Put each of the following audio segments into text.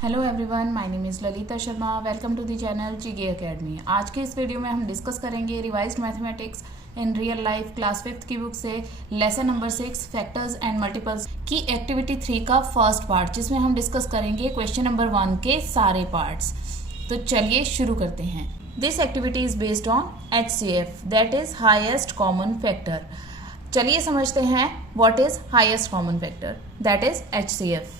Hello everyone, my name is Lalita Sharma. Welcome to the channel GK academy. आज के इस video में हम डिस्कस करेंगे revised mathematics in real life class 5th की बुक से lesson number 6 factors and multiples की एक्टिविटी 3 का फर्स्ट पार्ट, जिसमें हम डिस्कस करेंगे क्वेश्चन नंबर 1 के सारे पार्ट्स। तो चलिए शुरू करते हैं। This activity is based on HCF, that is highest common factor. चलिए समझते हैं what is highest common factor, that is HCF।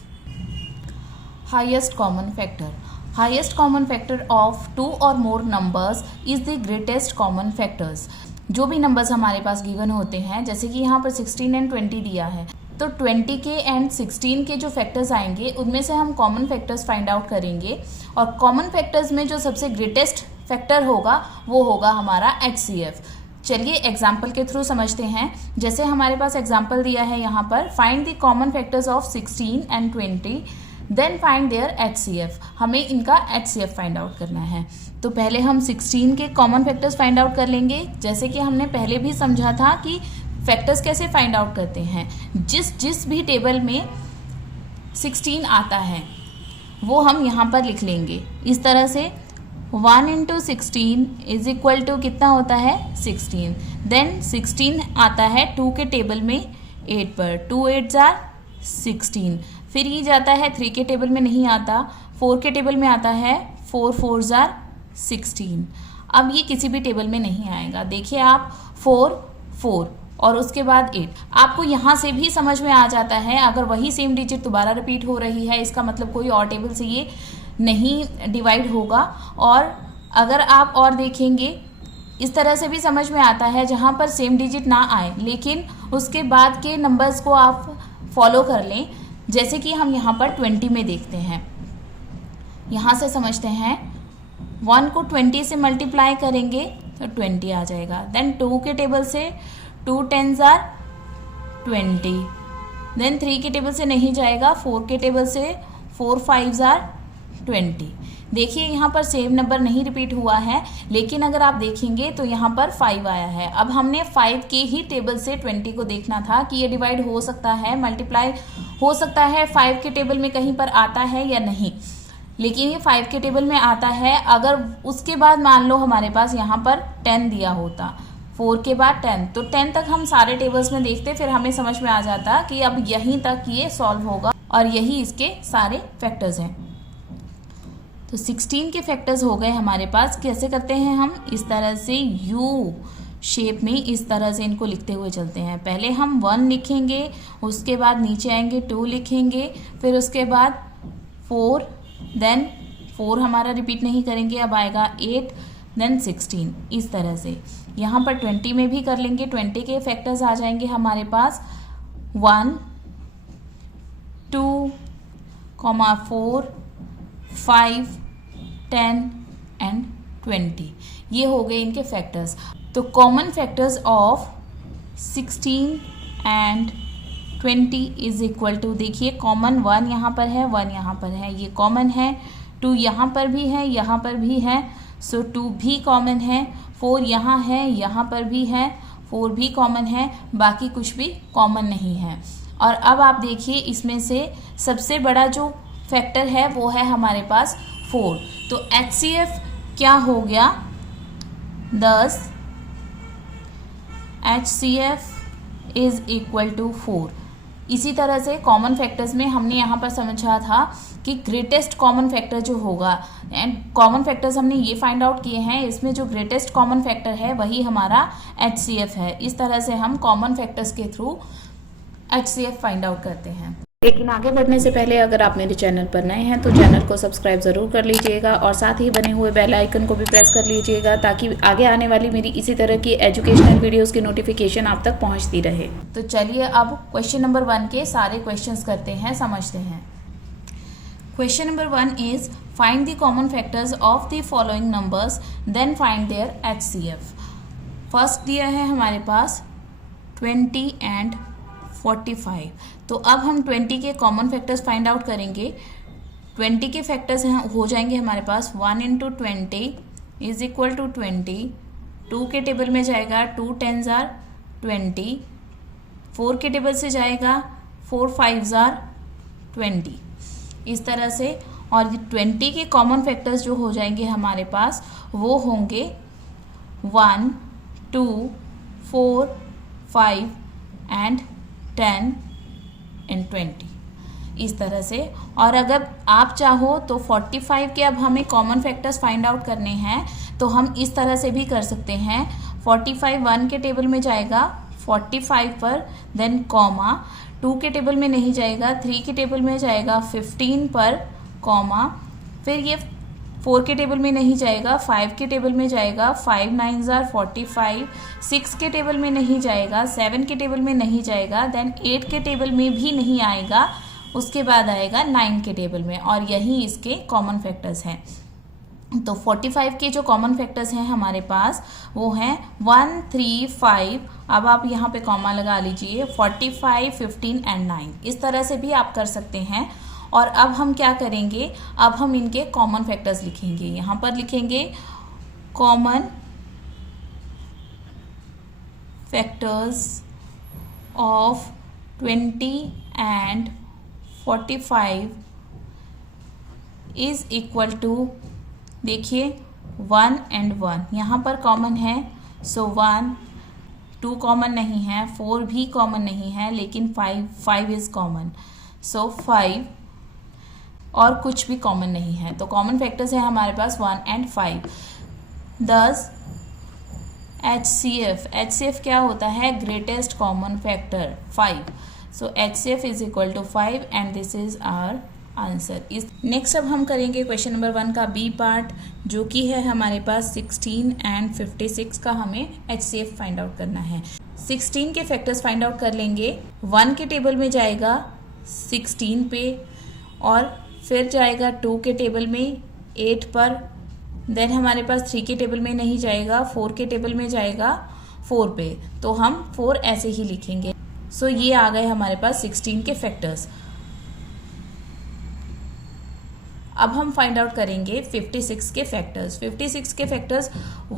Highest common factor. Highest common factor of two or more numbers is the greatest common factors. जो भी numbers हमारे पास given होते हैं, जैसे कि यहाँ पर 16 एंड 20 दिया है, तो 20 के एंड 16 के जो फैक्टर्स आएंगे उनमें से हम कॉमन फैक्टर्स फाइंड आउट करेंगे, और कॉमन फैक्टर्स में जो सबसे ग्रेटेस्ट फैक्टर होगा वो होगा हमारा HCF। चलिए एग्जाम्पल के थ्रू समझते हैं। जैसे हमारे पास एग्जाम्पल दिया है यहाँ पर, find the common factors of 16 and 20 then find their HCF। हमें इनका HCF फाइंड आउट करना है। तो पहले हम 16 के कॉमन फैक्टर्स फाइंड आउट कर लेंगे। जैसे कि हमने पहले भी समझा था कि फैक्टर्स कैसे फाइंड आउट करते हैं। जिस भी टेबल में 16 आता है वो हम यहाँ पर लिख लेंगे इस तरह से। 1 × 16 इज इक्वल टू कितना होता है 16। देन 16 आता है 2 के टेबल में 8 पर, 2 8 जार 16। फिर ये जाता है 3 के टेबल में नहीं आता, 4 के टेबल में आता है, 4 4 जार 16। अब ये किसी भी टेबल में नहीं आएगा। देखिए आप 4 4 और उसके बाद 8। आपको यहाँ से भी समझ में आ जाता है, अगर वही सेम डिजिट दोबारा रिपीट हो रही है इसका मतलब कोई और टेबल से ये नहीं डिवाइड होगा। और अगर आप और देखेंगे इस तरह से भी समझ में आता है, जहाँ पर सेम डिजिट ना आए लेकिन उसके बाद के नंबर्स को आप फॉलो कर लें। जैसे कि हम यहाँ पर 20 में देखते हैं, यहाँ से समझते हैं 1 को 20 से मल्टीप्लाई करेंगे तो 20 आ जाएगा। देन 2 के टेबल से 2 10 जार 20। देन 3 के टेबल से नहीं जाएगा, 4 के टेबल से 4 5 जार 20। देखिए यहाँ पर सेम नंबर नहीं रिपीट हुआ है, लेकिन अगर आप देखेंगे तो यहाँ पर 5 आया है। अब हमने 5 के ही टेबल से 20 को देखना था कि ये डिवाइड हो सकता है, मल्टीप्लाई हो सकता है 5 के टेबल में कहीं पर आता है या नहीं। लेकिन ये 5 के टेबल में आता है। अगर उसके बाद मान लो हमारे पास यहाँ पर 10 दिया होता, 4 के बाद 10, तो 10 तक हम सारे टेबल्स में देखते, फिर हमें समझ में आ जाता कि अब यहीं तक ये सॉल्व होगा और यही इसके सारे फैक्टर्स हैं। तो 16 के फैक्टर्स हो गए हमारे पास। कैसे करते हैं हम, इस तरह से U शेप में इस तरह से इनको लिखते हुए चलते हैं। पहले हम 1 लिखेंगे, उसके बाद नीचे आएंगे 2 लिखेंगे, फिर उसके बाद 4, देन 4 हमारा रिपीट नहीं करेंगे, अब आएगा 8, देन 16। इस तरह से यहाँ पर 20 में भी कर लेंगे। 20 के फैक्टर्स आ जाएंगे हमारे पास 1 2 4 5 10 एंड 20। ये हो गए इनके फैक्टर्स। तो common factors of 16 and 20 is equal to, देखिए कॉमन 1 यहाँ पर है, 1 यहाँ पर है, ये कॉमन है। 2 यहाँ पर भी है, यहाँ पर भी है, सो 2 भी कॉमन है। 4 यहाँ है, यहाँ पर भी है, 4 भी कॉमन है, बाकी कुछ भी कॉमन नहीं है। और अब आप देखिए इसमें से सबसे बड़ा जो फैक्टर है वो है हमारे पास 4। तो HCF क्या हो गया 10। HCF is equal to 4। इसी तरह से कॉमन फैक्टर्स में हमने यहाँ पर समझा था कि ग्रेटेस्ट कॉमन फैक्टर जो होगा, एंड कॉमन फैक्टर्स हमने ये फाइंड आउट किए हैं, इसमें जो ग्रेटेस्ट कॉमन फैक्टर है वही हमारा HCF है। इस तरह से हम कॉमन फैक्टर्स के थ्रू HCF फाइंड आउट करते हैं। लेकिन आगे बढ़ने से पहले अगर आप मेरे चैनल पर नए हैं तो चैनल को सब्सक्राइब ज़रूर कर लीजिएगा और साथ ही बने हुए बेल आइकन को भी प्रेस कर लीजिएगा, ताकि आगे आने वाली मेरी इसी तरह की एजुकेशनल वीडियोस की नोटिफिकेशन आप तक पहुंचती रहे। तो चलिए अब क्वेश्चन नंबर 1 के सारे क्वेश्चंस करते हैं, समझते हैं। Question number 1 is find the common factors of the following numbers then find their HCF। First दिया है हमारे पास 20 एंड 45। तो अब हम 20 के कॉमन फैक्टर्स फाइंड आउट करेंगे। 20 के फैक्टर्स हो जाएंगे हमारे पास 1 × 20 इज इक्वल टू 20। 2 के टेबल में जाएगा 2 10 जार 20। 4 के टेबल से जाएगा 4 5 जार 20। इस तरह से और 20 के कॉमन फैक्टर्स जो हो जाएंगे हमारे पास वो होंगे 1, 2, 4, 5 एंड 10 एंड 20 इस तरह से। और अगर आप चाहो तो 45 के अब हमें कॉमन फैक्टर्स फाइंड आउट करने हैं तो हम इस तरह से भी कर सकते हैं। 45 1 के टेबल में जाएगा 45 पर, देन कॉमा 2 के टेबल में नहीं जाएगा, 3 के टेबल में जाएगा 15 पर, कॉमा फिर ये 4 के टेबल में नहीं जाएगा, 5 के टेबल में जाएगा, 5 9 ज़ार 45, 6 के टेबल में नहीं जाएगा, 7 के टेबल में नहीं जाएगा, देन 8 के टेबल में भी नहीं आएगा, उसके बाद आएगा 9 के टेबल में, और यही इसके कॉमन फैक्टर्स हैं। तो 45 के जो कॉमन फैक्टर्स हैं हमारे पास वो हैं 1, 3, 5, अब आप यहाँ पे कॉमा लगा लीजिए, 45, 15 एंड 9 इस तरह से भी आप कर सकते हैं। और अब हम क्या करेंगे, अब हम इनके कॉमन फैक्टर्स लिखेंगे। यहाँ पर लिखेंगे common factors of 20 and 45 is equal to, देखिए 1 एंड 1 यहाँ पर कॉमन है, सो 1, 2 कॉमन नहीं है, 4 भी कॉमन नहीं है, लेकिन 5 इज कॉमन, सो 5 और कुछ भी कॉमन नहीं है। तो कॉमन फैक्टर्स है हमारे पास 1 एंड 5। दस HCF क्या होता है, greatest common factor 5, so HCF is equal to 5 and this is our answer. इस नेक्स्ट अब हम करेंगे क्वेश्चन नंबर 1 का बी पार्ट, जो कि है हमारे पास 16 एंड 56 का हमें HCF फाइंड आउट करना है। 16 के फैक्टर्स फाइंड आउट कर लेंगे। 1 के टेबल में जाएगा 16 पे, और फिर जाएगा 2 के टेबल में 8 पर, देन हमारे पास 3 के टेबल में नहीं जाएगा, 4 के टेबल में जाएगा 4 पे, तो हम 4 ऐसे ही लिखेंगे। सो ये आ गए हमारे पास 16 के फैक्टर्स। अब हम फाइंड आउट करेंगे 56 के फैक्टर्स। 56 के फैक्टर्स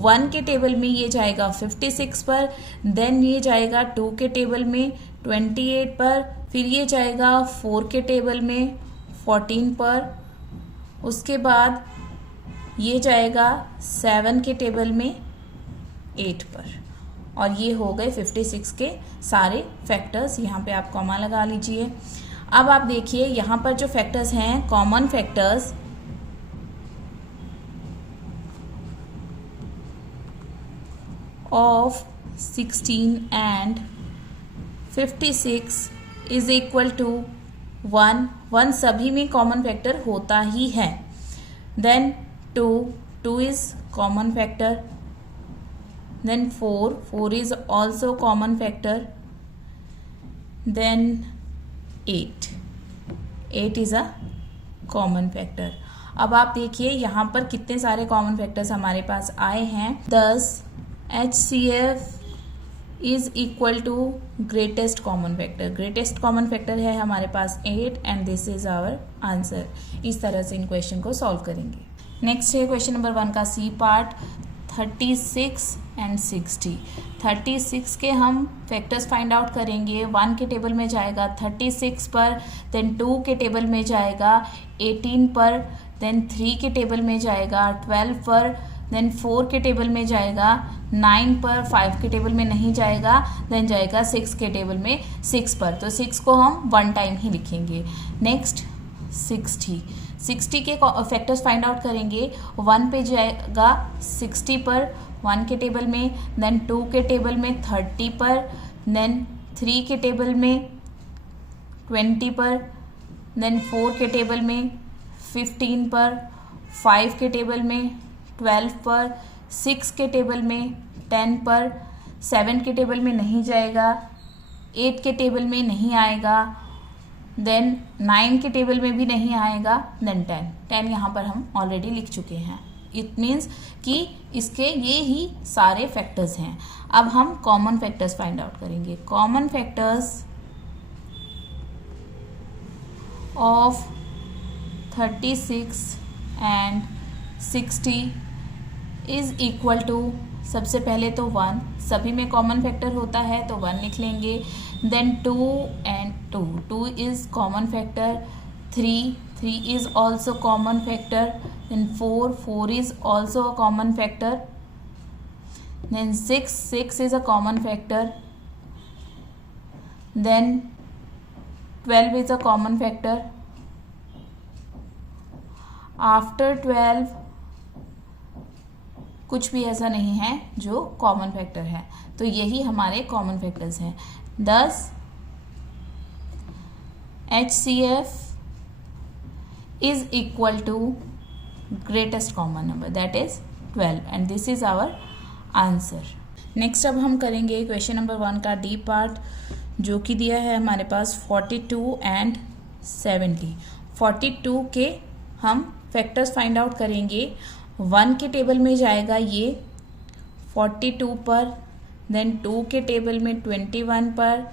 1 के टेबल में ये जाएगा 56 पर, देन ये जाएगा 2 के टेबल में 28 पर, फिर ये जाएगा 4 के टेबल में 14 पर, उसके बाद ये जाएगा 7 के टेबल में 8 पर, और ये हो गए 56 के सारे फैक्टर्स। यहाँ पे आप कॉमा लगा लीजिए। अब आप देखिए यहाँ पर जो फैक्टर्स हैं, common factors of 16 and 56 is equal to 1 सभी में कॉमन फैक्टर होता ही है। Then 2 is common factor, then 4 is also common factor, then 8 is a common factor। अब आप देखिए यहाँ पर कितने सारे कॉमन फैक्टर्स हमारे पास आए हैं। thus HCF is equal to greatest common factor. Greatest common factor है हमारे पास 8 and this is our answer. इस तरह से इन क्वेश्चन को सॉल्व करेंगे। नेक्स्ट है क्वेश्चन नंबर 1 का सी पार्ट, 36 एंड 60। 36 के हम फैक्टर्स फाइंड आउट करेंगे। 1 के टेबल में जाएगा 36 पर, देन 2 के टेबल में जाएगा 18 पर, देन 3 के टेबल में जाएगा 12 पर, देन 4 के टेबल में जाएगा 9 पर, 5 के टेबल में नहीं जाएगा, देन जाएगा 6 के टेबल में 6 पर। तो 6 को हम 1 टाइम ही लिखेंगे। नेक्स्ट 60 के फैक्टर्स फाइंड आउट करेंगे। 1 पे जाएगा 60 पर 1 के टेबल में, देन 2 के टेबल में 30 पर, देन 3 के टेबल में 20 पर, देन 4 के टेबल में 15 पर, 5 के टेबल में 12 पर, 6 के टेबल में 10 पर, 7 के टेबल में नहीं जाएगा, 8 के टेबल में नहीं आएगा, देन 9 के टेबल में भी नहीं आएगा, देन 10 यहाँ पर हम ऑलरेडी लिख चुके हैं। इट मीन्स कि इसके ये ही सारे फैक्टर्स हैं। अब हम कॉमन फैक्टर्स फाइंड आउट करेंगे। Common factors of 36 and 60 is equal to, सबसे पहले तो 1, सभी में कॉमन फैक्टर होता है तो 1 लिख लेंगे। Then 2 and 2 is common factor, 3 3 is also common factor, then 4 is also a common factor, then 6 is a common factor, then 12 is a common factor. After 12 कुछ भी ऐसा नहीं है जो कॉमन फैक्टर है, तो यही हमारे कॉमन फैक्टर्स हैं. 10 HCF is equal to greatest common number, that is 12, and this is our answer. Next अब हम करेंगे क्वेश्चन नंबर 1 का डी पार्ट, जो कि दिया है हमारे पास 42 एंड 70. 42 के हम फैक्टर्स फाइंड आउट करेंगे. 1 के टेबल में जाएगा ये 42 पर, देन 2 के टेबल में 21 पर,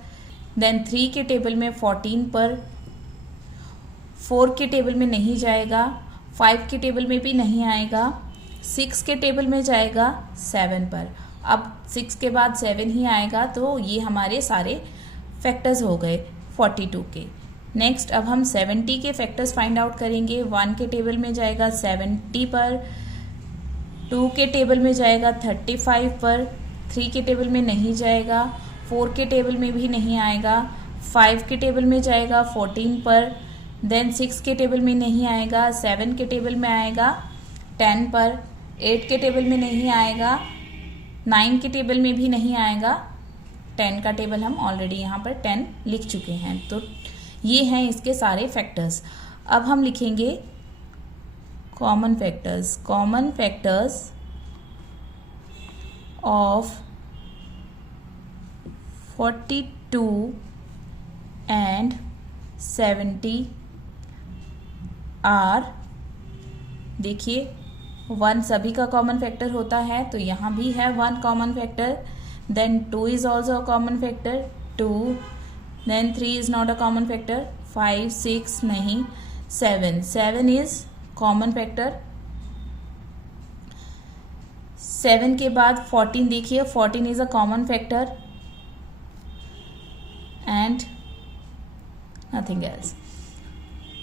देन 3 के टेबल में 14 पर, 4 के टेबल में नहीं जाएगा, 5 के टेबल में भी नहीं आएगा, 6 के टेबल में जाएगा 7 पर. अब 6 के बाद 7 ही आएगा, तो ये हमारे सारे फैक्टर्स हो गए 42 के. नेक्स्ट अब हम 70 के फैक्टर्स फाइंड आउट करेंगे. 1 के टेबल में जाएगा 70 पर, 2 के टेबल में जाएगा 35 पर, 3 के टेबल में नहीं जाएगा, 4 के टेबल में भी नहीं आएगा, 5 के टेबल में जाएगा 14 पर, देन 6 के टेबल में नहीं आएगा, 7 के टेबल में आएगा 10 पर, 8 के टेबल में नहीं आएगा, 9 के टेबल में भी नहीं आएगा. 10 का टेबल हम ऑलरेडी यहाँ पर 10 लिख चुके हैं, तो ये हैं इसके सारे फैक्टर्स. अब हम लिखेंगे common factors. Common factors of 42 and 70 are, देखिए 1 सभी का कॉमन फैक्टर होता है, तो यहाँ भी है 1 common factor. Then 2 is also a common factor, 2. Then 3 is not a common factor, 5, 6 नहीं, 7 इज कॉमन फैक्टर. 7 के बाद 14 देखिए, 14 is a common factor and nothing else.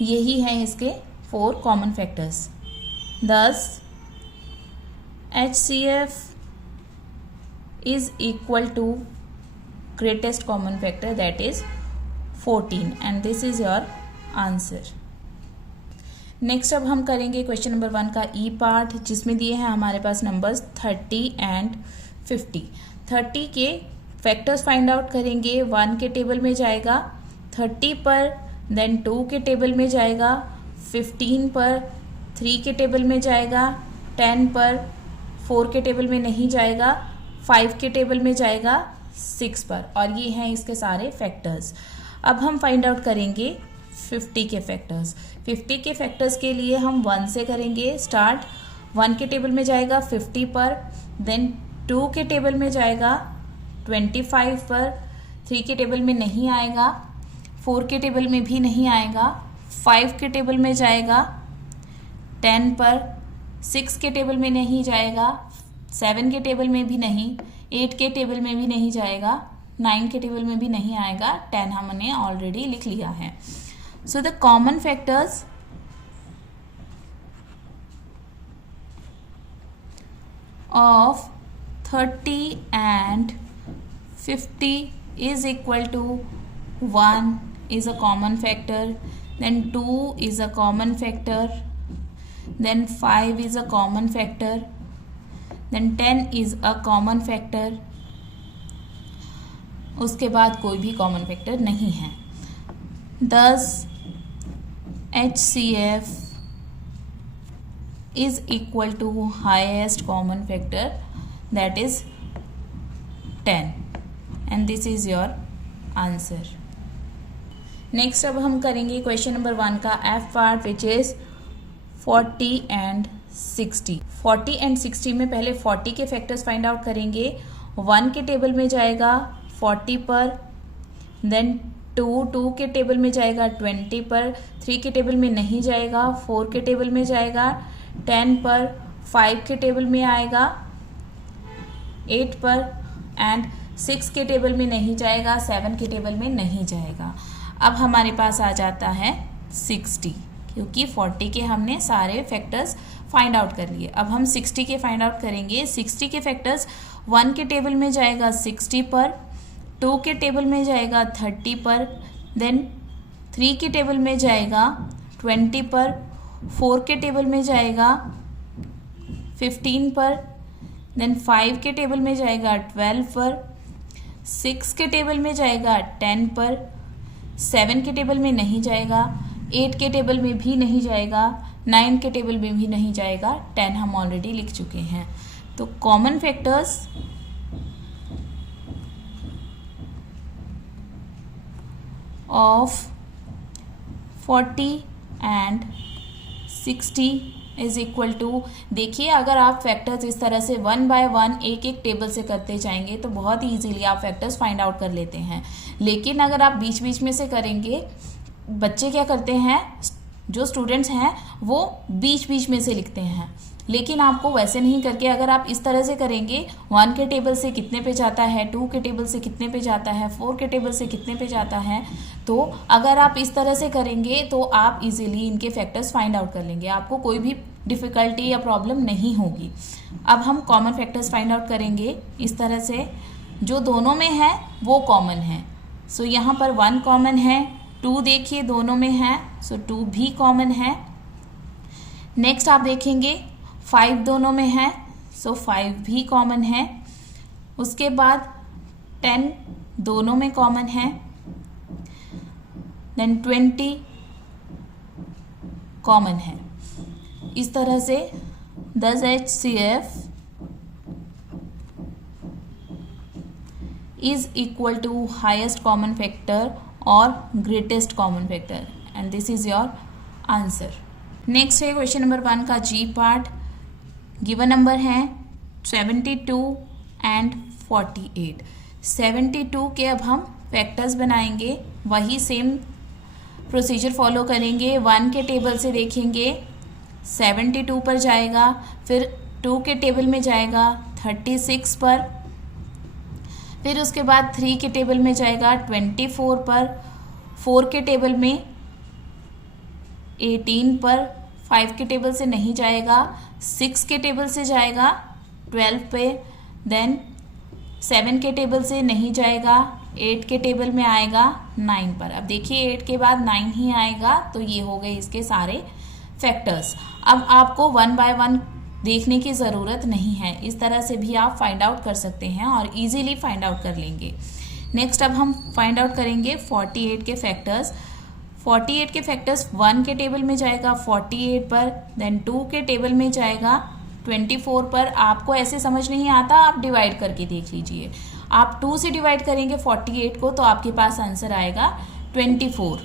यही है इसके 4 common factors. thus HCF is equal to greatest common factor, that is 14, and this is your answer. Next अब हम करेंगे क्वेश्चन नंबर 1 का ई पार्ट, जिसमें दिए हैं हमारे पास नंबर्स 30 एंड 50. 30 के फैक्टर्स फाइंड आउट करेंगे. 1 के टेबल में जाएगा 30 पर, देन 2 के टेबल में जाएगा 15 पर, 3 के टेबल में जाएगा 10 पर, 4 के टेबल में नहीं जाएगा, 5 के टेबल में जाएगा 6 पर, और ये हैं इसके सारे फैक्टर्स. अब हम फाइंड आउट करेंगे 50 के फैक्टर्स. 50 के फैक्टर्स के लिए हम 1 से करेंगे स्टार्ट. 1 के टेबल में जाएगा 50 पर, देन 2 के टेबल में जाएगा 25 पर, 3 के टेबल में नहीं आएगा, 4 के टेबल में भी नहीं आएगा, 5 के टेबल में जाएगा 10 पर, 6 के टेबल में नहीं जाएगा, 7 के टेबल में भी नहीं, 8 के टेबल में भी नहीं जाएगा, 9 के टेबल में भी नहीं आएगा, 10 हमने ऑलरेडी लिख लिया है. So the common factors of 30 and 50 is equal to 1 is a common factor, then 2 is a common factor, then 5 is a common factor, then 10 is a common factor. उसके बाद कोई भी कॉमन फैक्टर नहीं है. thus HCF is equal to highest common factor, that is 10, and this is your answer. Next अब हम करेंगे question number 1 का F part, which is 40 and 60. 40 and 60 में पहले 40 के फैक्टर्स फाइंड आउट करेंगे. 1 के टेबल में जाएगा 40 पर, देन 2 के टेबल में जाएगा 20 पर, 3 के टेबल में नहीं जाएगा, 4 के टेबल में जाएगा 10 पर, 5 के टेबल में आएगा 8 पर, एंड 6 के टेबल में नहीं जाएगा, 7 के टेबल में नहीं जाएगा. अब हमारे पास आ जाता है 60. क्योंकि 40 के हमने सारे फैक्टर्स फाइंड आउट कर लिए। अब हम 60 के फाइंड आउट करेंगे। 60 के फैक्टर्स 1 के टेबल में जाएगा 60 पर, 2 के टेबल में जाएगा 30 पर, देन 3 के टेबल में जाएगा 20 पर, 4 के टेबल में जाएगा 15 पर, देन 5 के टेबल में जाएगा 12 पर, 6 के टेबल में जाएगा 10 पर, 7 के टेबल में नहीं जाएगा, 8 के टेबल में भी नहीं जाएगा, 9 के टेबल में भी नहीं जाएगा, 10 हम ऑलरेडी लिख चुके हैं। तो common factors of 40 and 60 is equal to, देखिए अगर आप फैक्टर्स इस तरह से 1 बाय 1 एक एक टेबल से करते जाएंगे तो बहुत ईजीली आप फैक्टर्स फाइंड आउट कर लेते हैं। लेकिन अगर आप बीच बीच में से करेंगे, बच्चे क्या करते हैं, जो स्टूडेंट्स हैं वो बीच बीच में से लिखते हैं, लेकिन आपको वैसे नहीं करके अगर आप इस तरह से करेंगे 1 के टेबल से कितने पे जाता है, 2 के टेबल से कितने पे जाता है, 4 के टेबल से कितने पे जाता है, तो अगर आप इस तरह से करेंगे तो आप इजीली इनके फैक्टर्स फाइंड आउट कर लेंगे, आपको कोई भी डिफ़िकल्टी या प्रॉब्लम नहीं होगी। अब हम कॉमन फैक्टर्स फाइंड आउट करेंगे इस तरह से, जो दोनों में है वो कॉमन है। सो यहाँ पर 1 कॉमन है, 2 देखिए दोनों में है, सो 2 भी कॉमन है। नेक्स्ट आप देखेंगे 5 दोनों में है, सो 5 भी कॉमन है। उसके बाद 10 दोनों में कॉमन है, देन 20 कॉमन है। इस तरह से 10 HCF is equal to highest common factor और greatest common factor, and this is your answer. Next है क्वेश्चन नंबर 1 का जी पार्ट। गिवन नंबर हैं 72 एंड 48। 72 के अब हम फैक्टर्स बनाएंगे, वही सेम प्रोसीजर फॉलो करेंगे। 1 के टेबल से देखेंगे 72 पर जाएगा, फिर 2 के टेबल में जाएगा 36 पर, फिर उसके बाद 3 के टेबल में जाएगा 24 पर, 4 के टेबल में 18 पर, 5 के टेबल से नहीं जाएगा, 6 के टेबल से जाएगा 12 पे, देन 7 के टेबल से नहीं जाएगा, 8 के टेबल में आएगा 9 पर। अब देखिए 8 के बाद 9 ही आएगा, तो ये हो गए इसके सारे फैक्टर्स। अब आपको 1 बाय 1 देखने की ज़रूरत नहीं है, इस तरह से भी आप फाइंड आउट कर सकते हैं और इजीली फाइंड आउट कर लेंगे। नेक्स्ट अब हम फाइंड आउट करेंगे 48 के फैक्टर्स। 48 के फैक्टर्स 1 के टेबल में जाएगा 48 पर, देन 2 के टेबल में जाएगा 24 पर। आपको ऐसे समझ नहीं आता, आप डिवाइड करके देख लीजिए। आप 2 से डिवाइड करेंगे 48 को तो आपके पास आंसर आएगा 24।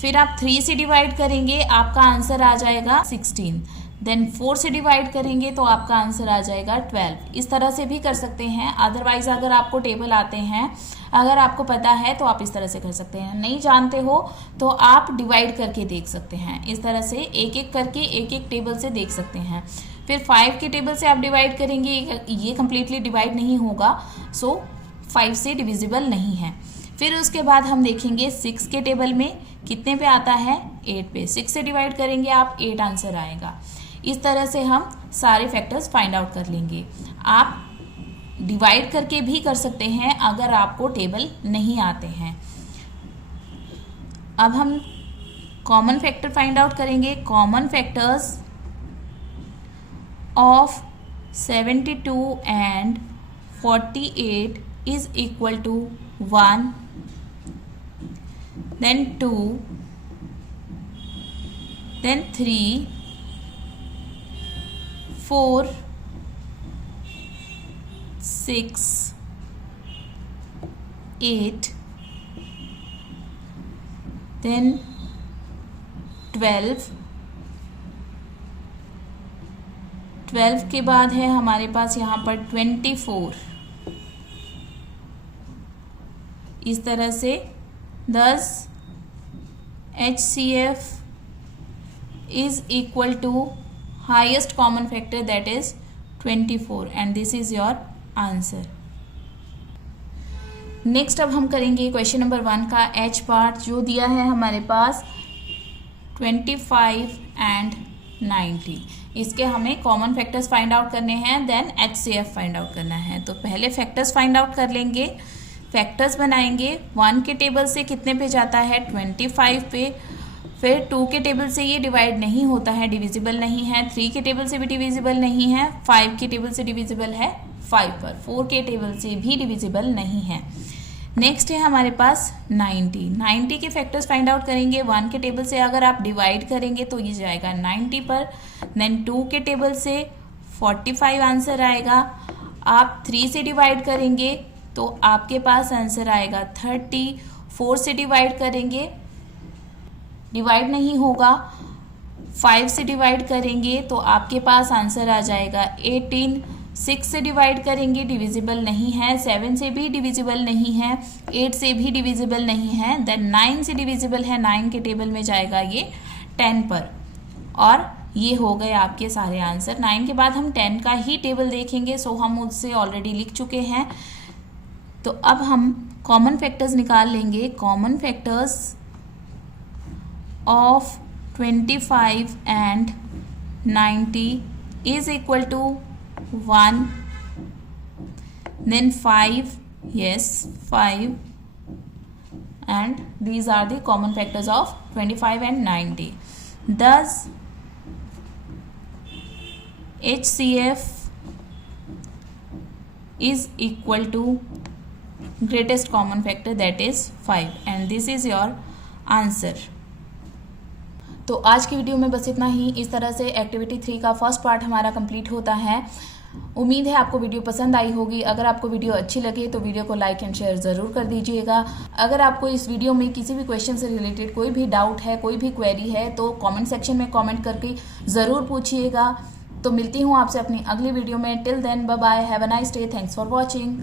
फिर आप 3 से डिवाइड करेंगे, आपका आंसर आ जाएगा 16। देन 4 से डिवाइड करेंगे तो आपका आंसर आ जाएगा 12। इस तरह से भी कर सकते हैं। अदरवाइज अगर आपको टेबल आते हैं, अगर आपको पता है तो आप इस तरह से कर सकते हैं, नहीं जानते हो तो आप डिवाइड करके देख सकते हैं। इस तरह से एक एक करके एक एक टेबल से देख सकते हैं। फिर 5 के टेबल से आप डिवाइड करेंगे, ये कम्प्लीटली डिवाइड नहीं होगा, सो 5 से डिविजिबल नहीं है। फिर उसके बाद हम देखेंगे 6 के टेबल में कितने पे आता है, 8 पे। 6 से डिवाइड करेंगे आप, 8 आंसर आएगा। इस तरह से हम सारे फैक्टर्स फाइंड आउट कर लेंगे। आप डिवाइड करके भी कर सकते हैं अगर आपको टेबल नहीं आते हैं। अब हम कॉमन फैक्टर फाइंड आउट करेंगे। Common factors of 72 and 48 is equal to 1, then 2, then 3, 4, 6, 8, then 12। 12 के बाद है हमारे पास यहाँ पर 24। इस तरह से 10 HCF is equal to highest common factor, that is 24, and this is your answer. Next अब हम करेंगे क्वेश्चन नंबर 1 का H पार्ट। जो दिया है हमारे पास 25 एंड 90। इसके हमें कॉमन फैक्टर्स फाइंड आउट करने हैं, देन HCF फाइंड आउट करना है। तो पहले फैक्टर्स फाइंड आउट कर लेंगे, फैक्टर्स बनाएंगे। 1 के टेबल से कितने पे जाता है, 25 पे। फिर 2 के टेबल से ये डिवाइड नहीं होता है, डिविजिबल नहीं है। 3 के टेबल से भी डिविजिबल नहीं है। 5 के टेबल से डिविजिबल है 5 पर। 4 के टेबल से भी डिविजिबल नहीं है। नेक्स्ट है हमारे पास 90 के फैक्टर्स फाइंड आउट करेंगे। 1 के टेबल से अगर आप डिवाइड करेंगे तो ये जाएगा 90 पर। देन 2 के टेबल से 45 आंसर आएगा। आप 3 से डिवाइड करेंगे तो आपके पास आंसर आएगा 30। 4 से डिवाइड करेंगे, डिवाइड नहीं होगा। 5 से डिवाइड करेंगे तो आपके पास आंसर आ जाएगा 18। 6 से डिवाइड करेंगे, डिविजिबल नहीं है। 7 से भी डिविजिबल नहीं है। 8 से भी डिविजिबल नहीं है। देन 9 से डिविजिबल है। 9 के टेबल में जाएगा ये 10 पर। और ये हो गए आपके सारे आंसर। 9 के बाद हम 10 का ही टेबल देखेंगे, सो हम उससे ऑलरेडी लिख चुके हैं। तो अब हम कॉमन फैक्टर्स निकाल लेंगे। Common factors of 25 and 90 is equal to 1, then 5, yes 5, and these are the common factors of 25 and 90. Thus HCF is equal to greatest common factor, that is 5, and this is your answer. तो आज की video में बस इतना ही। इस तरह से activity 3 का फर्स्ट पार्ट हमारा कंप्लीट होता है। उम्मीद है आपको वीडियो पसंद आई होगी। अगर आपको वीडियो अच्छी लगे तो वीडियो को लाइक एंड शेयर ज़रूर कर दीजिएगा। अगर आपको इस वीडियो में किसी भी क्वेश्चन से रिलेटेड कोई भी डाउट है, कोई भी क्वेरी है, तो कमेंट सेक्शन में कमेंट करके ज़रूर पूछिएगा। तो मिलती हूँ आपसे अपनी अगली वीडियो में। Till then bye bye, have a nice day, thanks for watching.